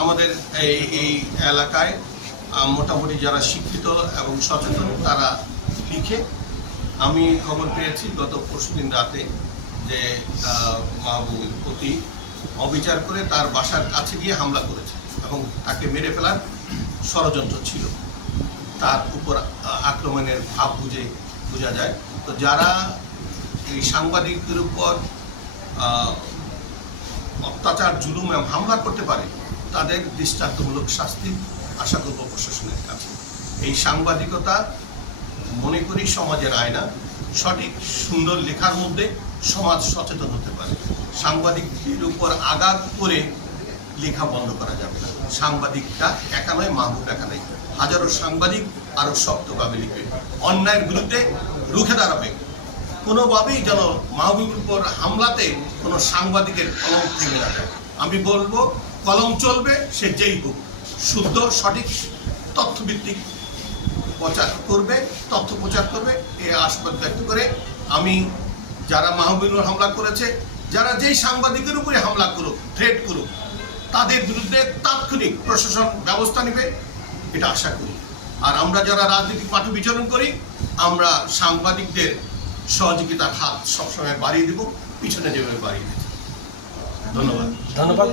আমাদের এই এলাকায় মোটামুটি যারা শিক্ষিত এবং সচেতন তারা লিখে। আমি খবর পেয়েছি গত পরশুদিন রাতে যে মাহবুবের প্রতি অবিচার করে তার বাসার কাছে গিয়ে হামলা করেছে এবং তাকে মেরে ফেলার ষড়যন্ত্র ছিল। তার উপর আক্রমণের ভাব বোঝা যায়। তো যারা এই সাংবাদিকদের উপর অত্যাচার জুলুম এবং হামলা করতে পারে তাদের দৃষ্টান্তমূলক শাস্তি আশা করব প্রশাসনের কাছে। এই সাংবাদিকতা মনে করি সমাজের আয়না। সঠিক সুন্দর লেখার মধ্যে সমাজ সচেতন হতে পারে। সাংবাদিকদের উপর আঘাত করে লেখা বন্ধ করা যাবে না। সাংবাদিকটা একা নয়, মাহবুব একা নয়, হাজারো সাংবাদিক আরও শক্তভাবে লিখবে, অন্যায়ের বিরুদ্ধে রুখে দাঁড়াবে। কোনোভাবেই যেন মাহবুবের উপর হামলাতে কোনো সাংবাদিকের কলম থেমে না যায়। আমি বলবো কলম চলবে, সে যেই হোক, শুদ্ধ সঠিক তথ্যভিত্তিক তথ্য প্রচার করবে এই আশাবাদ ব্যক্ত করে আমি যারা মাহবুবের হামলা করেছে, যারা যেই সাংবাদিকের উপরে হামলা করুক, থ্রেট করুক, তাদের বিরুদ্ধে তাৎক্ষণিক প্রশাসন ব্যবস্থা নেবে এটা আশা করি। আর আমরা যারা রাজনৈতিক মাঠে বিচরণ করি, আমরা সাংবাদিকদের সহযোগিতার হাত সবসময় বাড়িয়ে দেব, পিছনে যেভাবে বাড়িয়ে দেব। ধন্যবাদ। ধন্যবাদ।